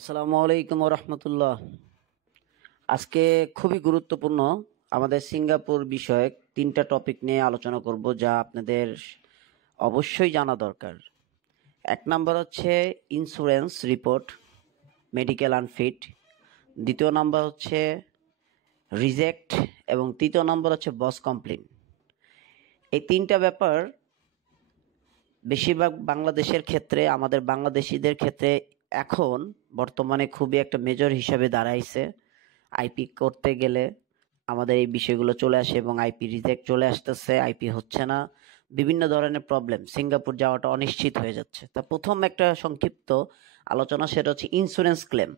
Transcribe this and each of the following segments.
আসসালামু আলাইকুম রহমতুল্লাহ। আজকে খুবই গুরুত্বপূর্ণ আমাদের সিঙ্গাপুর বিষয়ক তিনটা টপিক নিয়ে আলোচনা করব, যা আপনাদের অবশ্যই জানা দরকার। এক নাম্বার হচ্ছে ইন্স্যুরেন্স রিপোর্ট, মেডিকেল আনফিট। দ্বিতীয় নাম্বার হচ্ছে রিজেক্ট এবং তৃতীয় নাম্বার হচ্ছে বস কমপ্লেন। এই তিনটা ব্যাপার বেশিরভাগ বাংলাদেশের ক্ষেত্রে, আমাদের বাংলাদেশিদের ক্ষেত্রে এখন বর্তমানে খুবই একটা মেজর হিসাবে দাঁড়াইছে। আইপি করতে গেলে আমাদের এই বিষয়গুলো চলে আসে এবং আইপি রিজেক্ট চলে আসতেছে, আইপি হচ্ছে না, বিভিন্ন ধরনের প্রবলেম, সিঙ্গাপুর যাওয়াটা অনিশ্চিত হয়ে যাচ্ছে। তা প্রথম একটা সংক্ষিপ্ত আলোচনা, সেটা হচ্ছে ইন্স্যুরেন্স ক্লেম।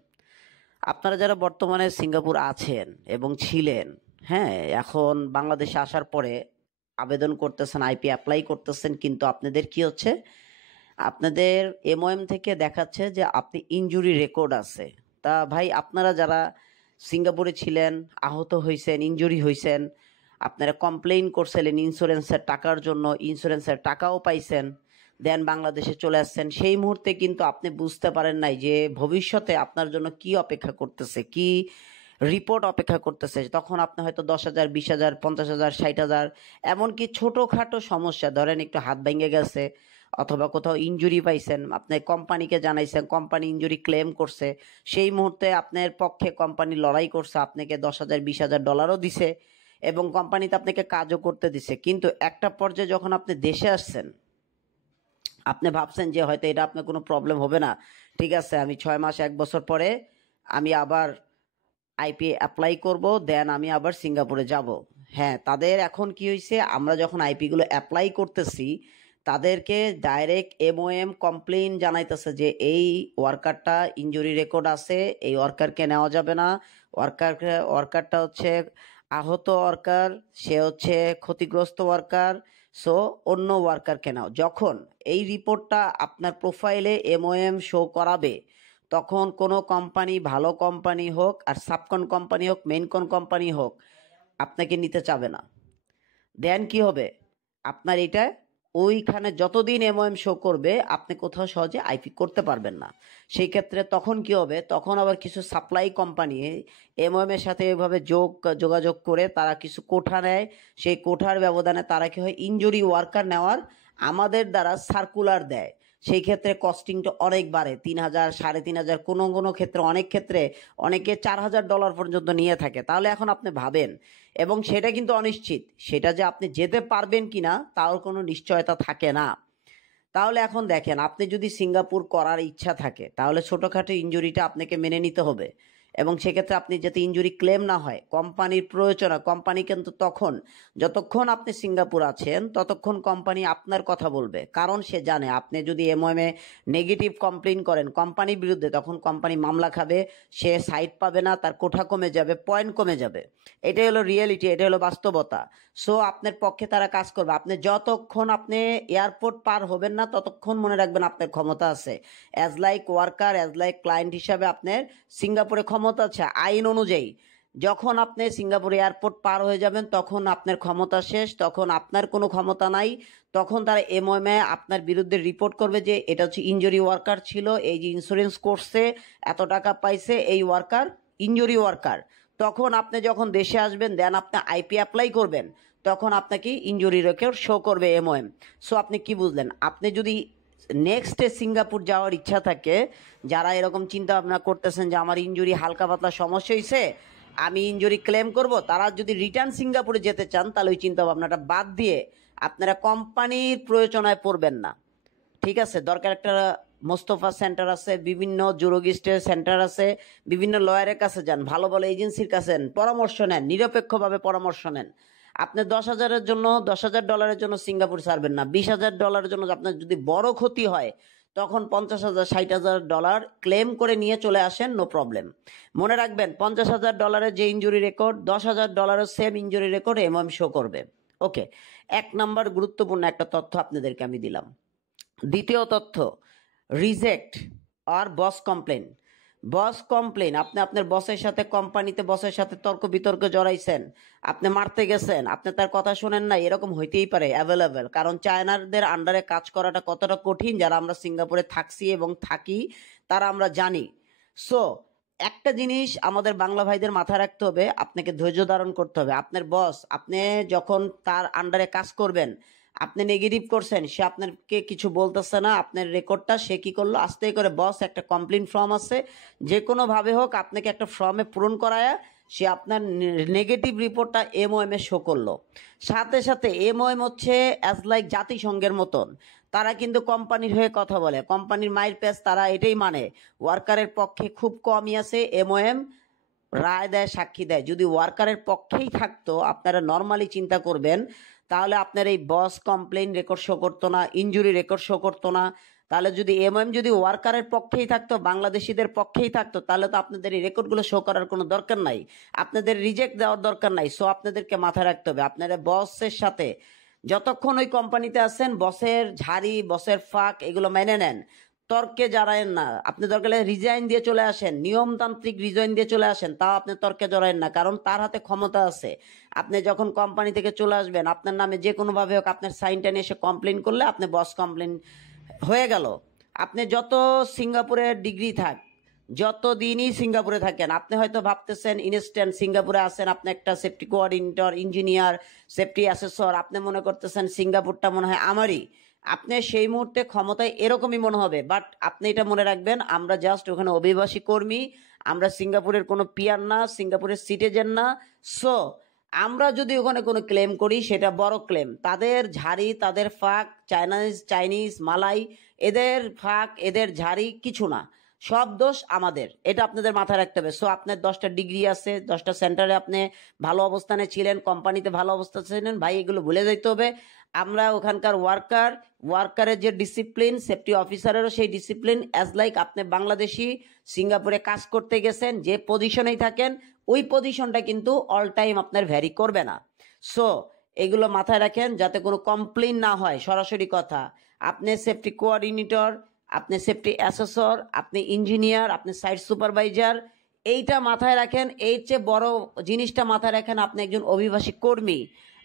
আপনারা যারা বর্তমানে সিঙ্গাপুর আছেন এবং ছিলেন, হ্যাঁ, এখন বাংলাদেশে আসার পরে আবেদন করতেছেন, আইপি অ্যাপ্লাই করতেছেন, কিন্তু আপনাদের কি হচ্ছে, আপনাদের এমওএম থেকে দেখাচ্ছে যে আপনি ইনজুরি রেকর্ড আছে। তা ভাই, আপনারা যারা সিঙ্গাপুরে ছিলেন, আহত হয়েছেন, ইনজুরি হয়েছেন, আপনারা কমপ্লেইন করছিলেন ইন্স্যুরেন্সের টাকার জন্য, ইন্স্যুরেন্সের টাকাও পাইছেন, দেন বাংলাদেশে চলে আসছেন, সেই মুহূর্তে কিন্তু আপনি বুঝতে পারেন নাই যে ভবিষ্যতে আপনার জন্য কি অপেক্ষা করতেছে, কি রিপোর্ট অপেক্ষা করতেছে। তখন আপনি হয়তো 10,000, 20,000, 50,000, 60,000, এমনকি ছোটোখাটো সমস্যা, ধরেন একটু হাত ভেঙে গেছে অথবা কোথাও ইনজুরি পাইছেন, আপনি কোম্পানিকে জানাইছেন, কোম্পানি ইনজুরি ক্লেম করছে, সেই মুহূর্তে আপনার পক্ষে কোম্পানি লড়াই করছে, আপনাকে 10,000, 20,000 ডলারও দিছে এবং কোম্পানিতে আপনাকে কাজও করতে দিছে। কিন্তু একটা পর্যায়ে যখন আপনি দেশে আসছেন, আপনি ভাবছেন যে হয়তো এটা আপনার কোনো প্রবলেম হবে না, ঠিক আছে, আমি 6 মাস 1 বছর পরে আমি আবার আইপি অ্যাপ্লাই করব, দেন আমি আবার সিঙ্গাপুরে যাব। হ্যাঁ, তাদের এখন কি হয়েছে, আমরা যখন আইপিগুলো অ্যাপ্লাই করতেছি, তাদেরকে ডাইরেক্ট এমওএম কমপ্লেইন জানাইতেছে যে এই ওয়ার্কারটা ইনজুরি রেকর্ড আছে, এই ওয়ার্কারকে নেওয়া যাবে না, ওয়ার্কারটা হচ্ছে আহত ওয়ার্কার, সে হচ্ছে ক্ষতিগ্রস্ত ওয়ার্কার, সো অন্য ওয়ার্কারকে নাও। যখন এই রিপোর্টটা আপনার প্রোফাইলে এমওএম শো করাবে, তখন কোনো কোম্পানি, ভালো কোম্পানি হোক আর সাবকন কোম্পানি হোক, মেইনকন কোম্পানি হোক, আপনাকে নিতে চাবে না। দেন কি হবে, আপনার এটা ওইখানে যতদিন এমওএম শো করবে, আপনি কোথাও সহজে আইপি করতে পারবেন না। সেই ক্ষেত্রে তখন কি হবে, তখন আবার কিছু সাপ্লাই কোম্পানি এমওএম এর সাথে এভাবে যোগাযোগ করে তারা কিছু কোঠা নেয়। সেই কোঠার ব্যবধানে তারা কি হয়, ইনজুরি ওয়ার্কার নেওয়ার আমাদের দ্বারা সার্কুলার দেয়। সেই ক্ষেত্রে কস্টিংটা অনেক বাড়ে, 3,000, 3,500, কোনো কোনো ক্ষেত্রে, অনেক ক্ষেত্রে অনেকে $4,000 পর্যন্ত নিয়ে থাকে। তাহলে এখন আপনি ভাবেন, এবং সেটা কিন্তু অনিশ্চিত, সেটা যে আপনি যেতে পারবেন কিনা তার কোনো নিশ্চয়তা থাকে না। তাহলে এখন দেখেন, আপনি যদি সিঙ্গাপুর করার ইচ্ছা থাকে, তাহলে ছোটোখাটো ইনজুরিটা আপনাকে মেনে নিতে হবে, এবং সেক্ষেত্রে আপনি যাতে ইনজুরি ক্লেম না হয়, কোম্পানির প্রয়োজন হয়। কোম্পানি কিন্তু তখন, যতক্ষণ আপনি সিঙ্গাপুর আছেন ততক্ষণ কোম্পানি আপনার কথা বলবে, কারণ সে জানে আপনি যদি এমওএমে নেগেটিভ কমপ্লেন করেন কোম্পানির বিরুদ্ধে, তখন কোম্পানি মামলা খাবে, সে সাইট পাবে না, তার কোঠা কমে যাবে, পয়েন্ট কমে যাবে। এটাই হলো রিয়েলিটি, এটা হলো বাস্তবতা। সো আপনার পক্ষে তারা কাজ করবে। আপনি যতক্ষণ আপনি এয়ারপোর্ট পার হবেন না, ততক্ষণ মনে রাখবেন আপনার ক্ষমতা আছে, as like worker, as like client হিসাবে আপনার সিঙ্গাপুরে ক্ষমতা আছে আইন অনুযায়ী। যখন আপনি সিঙ্গাপুর এয়ারপোর্ট পার হয়ে যাবেন, তখন আপনার ক্ষমতা শেষ, তখন আপনার কোনো ক্ষমতা নাই। তখন তারা এমওএমএ আপনার বিরুদ্ধে রিপোর্ট করবে যে এটা হচ্ছে ইনজুরি ওয়ার্কার ছিল, এই যে ইন্স্যুরেন্স করছে, এত টাকা পাইছে, এই ওয়ার্কার ইনজুরি ওয়ার্কার। তখন আপনি যখন দেশে আসবেন, দেন আপনি আইপি অ্যাপ্লাই করবেন, তখন আপনাকে ইনজুরি রেকর্ড শো করবে এমওএম। সো আপনি কি বুঝলেন, আপনি যদি নেক্সটে সিঙ্গাপুর যাওয়ার ইচ্ছা থাকে, যারা এরকম চিন্তা ভাবনা করতেছেন যে আমার ইনজুরি হালকা পাতলা সমস্যা হয়েছে, আমি ইনজুরি ক্লেম করব, তারা যদি রিটার্ন সিঙ্গাপুরে যেতে চান, তাহলে ওই চিন্তা ভাবনাটা বাদ দিয়ে আপনারা কোম্পানির প্রয়োজনায় পড়বেন না। ঠিক আছে, দরকার একটা মোস্তফা সেন্টার আছে, বিভিন্ন জুরোগিস্টের সেন্টার আছে, বিভিন্ন লয়ারের কাছে যান, ভালো ভালো এজেন্সির কাছে পরামর্শ নেন, নিরপেক্ষভাবে পরামর্শ নেন। আপনি 10,000-এর জন্য, $10,000 জন্য সিঙ্গাপুর ছাড়বেন না। $20,000 জন্য আপনার যদি বড় ক্ষতি হয়, তখন 50,000, $60,000 ক্লেম করে নিয়ে চলে আসেন, নো প্রবলেম। মনে রাখবেন, $50,000 যে injury record, $10,000 same injury record MM show করবে। ওকে, এক নাম্বার গুরুত্বপূর্ণ একটা তথ্য আপনাদেরকে আমি দিলাম। দ্বিতীয় তথ্য, রিজেক্ট আর বস কমপ্লেন। বস কমপ্লেন, আপনি আপনার বসের সাথে, কোম্পানিতে বসের সাথে তর্ক বিতর্ক জড়াইছেন, আপনি মারতে গেছেন, আপনি তার কথা শোনেন না, এরকম হইতেই পারে, অ্যাভেলেবেল। কারণ চায়নারদের আন্ডারে কাজ করাটা কতটা কঠিন, যারা আমরা সিঙ্গাপুরে থাকছি এবং থাকি, তারা আমরা জানি। সো একটা জিনিস আমাদের বাংলা ভাইদের মাথায় রাখতে হবে, আপনাকে ধৈর্য ধারণ করতে হবে। আপনার বস, আপনি যখন তার আন্ডারে কাজ করবেন, আপনি নেগেটিভ করছেন, সে আপনাকে কিছু বলতেছে না, আপনার রেকর্ডটা সে কি করলো, আস্তে করে বস একটা কমপ্লেন ফর্ম আছে, যে কোনোভাবে হোক আপনাকে একটা ফর্মে পূরণ করায়া সে আপনার নেগেটিভ রিপোর্টটা এমওএম এ শো করলো। সাথে সাথে এমওএম হচ্ছে অ্যাজ লাইক জাতিসংঘের মতন, তারা কিন্তু কোম্পানির হয়ে কথা বলে, কোম্পানির মাইর পেস তারা এটাই মানে। ওয়ার্কারের পক্ষে খুব কমই আছে এমওএম রায় দেয়, সাক্ষী দেয়। যদি ওয়ার্কারের পক্ষেই থাকতো, আপনারা নর্মালি চিন্তা করবেন, তাহলে আপনার এই বস কমপ্লেইন রেকর্ড শো করতো না, ইনজুরি রেকর্ড শো করতো না। তাহলে যদি এমওএম যদি ওয়ার্কারের পক্ষেই থাকতো, বাংলাদেশিদের পক্ষেই থাকতো, তাহলে তো আপনাদের এই রেকর্ডগুলো শো করার কোনো দরকার নাই, আপনাদের রিজেক্ট দেওয়ার দরকার নাই। সো আপনাদেরকে মাথায় রাখতে হবে, আপনারা বসের সাথে যতক্ষণ ওই কোম্পানিতে আছেন, বসের ঝাড়ি, বসের ফাঁক এগুলো মেনে নেন, তর্কে জড়ায়েন না। আপনি দরকার হলে রিজাইন দিয়ে চলে আসেন, নিয়মতান্ত্রিক রিজাইন দিয়ে চলে আসেন, তাও আপনি তর্কে জড়ায়েন না, কারণ তার হাতে ক্ষমতা আছে। আপনি যখন কোম্পানি থেকে চলে আসবেন, আপনার নামে যে কোনোভাবে হোক আপনার সাইনটা নিয়ে এসে কমপ্লেন করলে আপনি বস কমপ্লেন হয়ে গেল। আপনি যত সিঙ্গাপুরে ডিগ্রি থাক, যতদিনই সিঙ্গাপুরে থাকেন, আপনি হয়তো ভাবতেছেন ইনস্ট্যান্ট সিঙ্গাপুরে আছেন, আপনি একটা safety coordinator, engineer, safety assessor, আপনি মনে করতেছেন সিঙ্গাপুরটা মনে হয় আমারই। আপনি সেই মুহূর্তে ক্ষমতায় এরকমই মনে হবে, বাট আপনি এটা মনে রাখবেন, আমরা জাস্ট ওখানে অভিবাসী কর্মী, আমরা সিঙ্গাপুরের কোনো পিয়ার না, সিঙ্গাপুরের সিটিজেন না। সো আমরা যদি ওখানে কোনো ক্লেম করি, সেটা বড় ক্লেম। তাদের ঝাড়ি, তাদের ফাঁক, চাইনিজ, মালাই, এদের ফাঁক, এদের ঝাড়ি কিছু না, সব দোষ আমাদের। এটা আপনাদের মাথায় রাখতে হবে। সো আপনার 10টা ডিগ্রি আছে, 10টা সেন্টারে আপনি ভালো অবস্থানে ছিলেন, কোম্পানিতে ভালো অবস্থানে ছিলেন, ভাই এগুলো ভুলে যাইতে হবে। আমরা ওখানকার ওয়ার্কারের যে ডিসিপ্লিন, সেফটি অফিসারেরও সেই ডিসিপ্লিন, অ্যাজ লাইক আপনি বাংলাদেশি সিঙ্গাপুরে কাজ করতে গেছেন, যে পজিশনেই থাকেন, ওই পজিশনটা কিন্তু অল টাইম আপনার ভ্যারি করবে না। সো এগুলো মাথায় রাখেন যাতে কোনো কমপ্লেন না হয়। সরাসরি কথা, আপনি সেফটি কোঅর্ডিনেটর, আপনি সেফটি অ্যাসেসর, আপনি ইঞ্জিনিয়ার, আপনি সাইট সুপারভাইজার, এইটা মাথায় রাখেন। এর চেয়ে বড় জিনিসটা মাথায় রাখেন, আপনি একজন অভিবাসী কর্মী।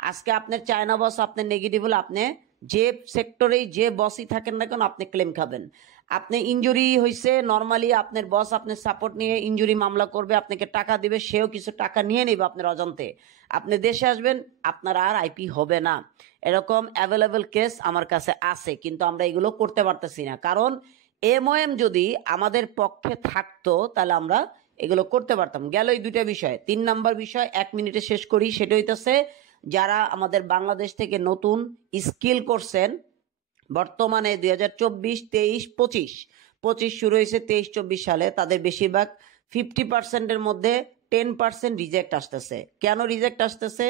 আজকে আপনার চায়না বস আপনার নেগেটিভ হলে, আপনি যে সেক্টরেই যে বসই থাকেন না কেন, আপনি ক্লেম খাবেন। আপনি ইনজুরি হয়েছে, নর্মালি আপনার বস আপনার সাপোর্ট নিয়ে ইনজুরি মামলা করবে, আপনাকে টাকা দিবে, সেও কিছু টাকা নিয়ে নেবে আপনার অজান্তে। আপনি দেশে আসবেন, আপনার আর আইপি হবে না। এরকম অ্যাভেলেবল কেস আমার কাছে আছে, কিন্তু আমরা এগুলো করতে পারতেছি না, কারণ এমওএম যদি আমাদের পক্ষে থাকতো তাহলে আমরা এগুলো করতে পারতাম। গেল এই দুইটা বিষয়। 3 নাম্বার বিষয় 1 মিনিটে শেষ করি, সেটা হইতেছে যারা আমাদের বাংলাদেশ থেকে নতুন স্কিল করছেন, বর্তমানে 2024, 23, 25 শুরু হয়েছে, 23-24 সালে, তাদের বেশিরভাগ 50%-এর মধ্যে 10% রিজেক্ট আসতেছে। কেন রিজেক্ট আসতেছে?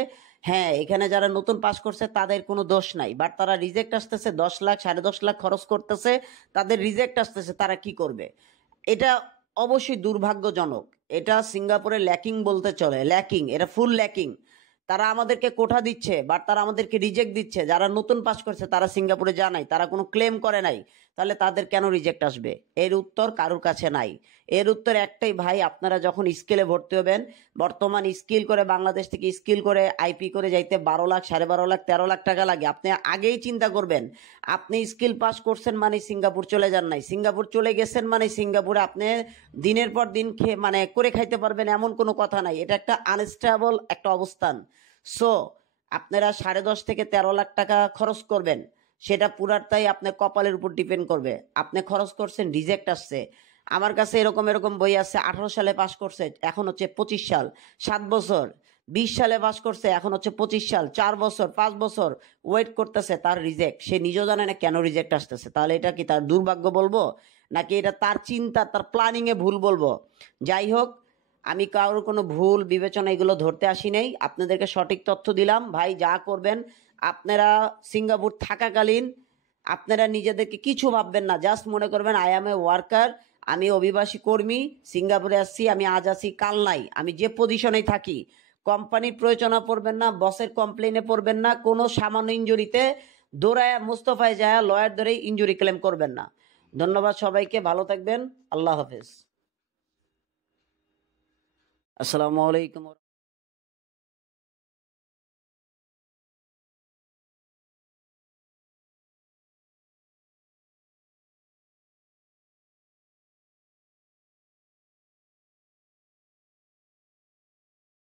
হ্যাঁ, এখানে যারা নতুন পাস করছে তাদের কোনো দোষ নাই, বাট তারা রিজেক্ট আসতেছে, 10 লাখ 10.5 লাখ খরচ করতেছে, তাদের রিজেক্ট আসতেছে, তারা কি করবে? এটা অবশ্যই দুর্ভাগ্যজনক। এটা সিঙ্গাপুরে ল্যাকিং বলতে চলে, ল্যাকিং, এটা ফুল ল্যাকিং। তারা আমাদেরকে কোঠা দিচ্ছে, বাট তারা আমাদেরকে রিজেক্ট দিচ্ছে। যারা নতুন পাস করছে তারা সিঙ্গাপুরে যায় নাই, তারা কোনো ক্লেম করে নাই, তাহলে তাদের কেন রিজেক্ট আসবে? এর উত্তর কারোর কাছে নাই। এর উত্তর একটাই, ভাই আপনারা যখন স্কিলে ভর্তি হবেন, বর্তমান স্কিল করে বাংলাদেশ থেকে স্কিল করে আইপি করে যাইতে 12 লাখ, 12.5 লাখ, 13 লাখ টাকা লাগে। আপনি আগেই চিন্তা করবেন, আপনি স্কিল পাস করছেন মানে সিঙ্গাপুর চলে যান নাই, সিঙ্গাপুর চলে গেছেন মানে সিঙ্গাপুরে আপনি দিনের পর দিন খেয়ে মানে করে খাইতে পারবেন এমন কোনো কথা নাই। এটা একটা আনস্টেবল একটা অবস্থান। সো আপনারা 10.5 থেকে 13 লাখ টাকা খরচ করবেন, সেটা পুরাটাই আপনার কপালের উপর ডিপেন্ড করবে। আপনি খরচ করছেন, রিজেক্ট আসছে। আমার কাছে এরকম এরকম বই আছে, 18 সালে পাস করছে, এখন হচ্ছে 25 সাল, 7 বছর। 20 সালে পাস করছে, এখন হচ্ছে 25 সাল, 4 বছর 5 বছর ওয়েট করতেছে, তার রিজেক্ট। সে নিজেও জানে না কেন রিজেক্ট আসতেছে। তাহলে এটা কি তার দুর্ভাগ্য বলবো, নাকি এটা তার চিন্তা, তার প্ল্যানিংয়ে ভুল বলবো? যাই হোক, আমি কারোর কোনো ভুল বিবেচনা এগুলো ধরতে আসি নাই, আপনাদেরকে সঠিক তথ্য দিলাম। ভাই যা করবেন, আপনারা সিঙ্গাপুর থাকাকালীন আপনারা নিজেদেরকে কিছু ভাববেন না, জাস্ট মনে করবেন আই অ্যাম এ ওয়ার্কার, আমি অভিবাসী কর্মী, সিঙ্গাপুরে আসছি, আমি আজ আছি কাল নাই, আমি যে পজিশনেই থাকি। কোম্পানির প্রয়োজনে পড়বেন না, বসের কমপ্লেনে পড়বেন না, কোনো সামান্য ইনজুরিতে দৌড়ায় মুস্তফায় যায় লয়ার ধরেই ইনজুরি ক্লেম করবেন না। ধন্যবাদ সবাইকে, ভালো থাকবেন, আল্লাহ হাফেজ, আসসালামু আলাইকুম।